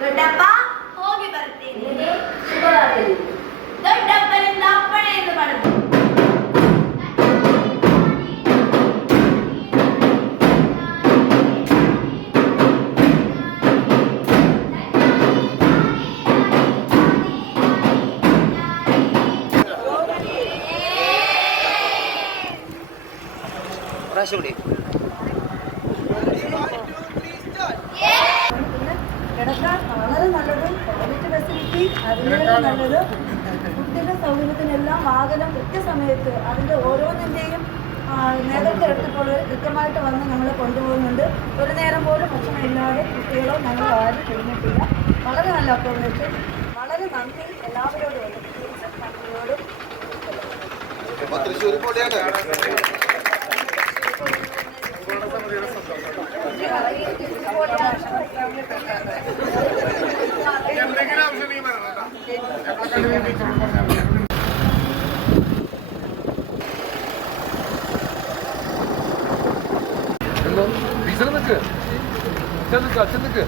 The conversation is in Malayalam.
ದೊಡ್ಡಪ್ಪ ಹೋಗಿ ಬರ್ತೇನೆ. ಶುಭವಾಗಲಿ. ದೊಡ್ಡಪ್ಪನಿಂದ ಅಪ್ಪಣೆಯನ್ನು ಪಡೆದು കിടക്കാൻ വളരെ നല്ലത്, ടോയ്ലറ്റ് ഫെസിലിറ്റി അതിനേറെ നല്ലത്, കുട്ടികളുടെ സൗകര്യത്തിനെല്ലാം വാഹനം കൃത്യസമയത്ത് അതിൻ്റെ ഓരോന്നിൻ്റെയും നേതൃത്വം എടുത്തിട്ടുള്ളത് കൃത്യമായിട്ട് വന്ന് ഞങ്ങൾ കൊണ്ടുപോകുന്നുണ്ട്. ഒരു നേരം പോലും ഭക്ഷണമില്ലാതെ കുട്ടികളോ ഞങ്ങൾ ആരും കഴിഞ്ഞിട്ടില്ല. വളരെ നല്ല അക്കോമഡേഷൻ. വളരെ നന്ദി എല്ലാവരോടും, പ്രത്യേകിച്ചും മക്കളോടും. എന്തോ ഡീസൽ നിൽക്ക് അച്ഛൻ നിൽക്ക്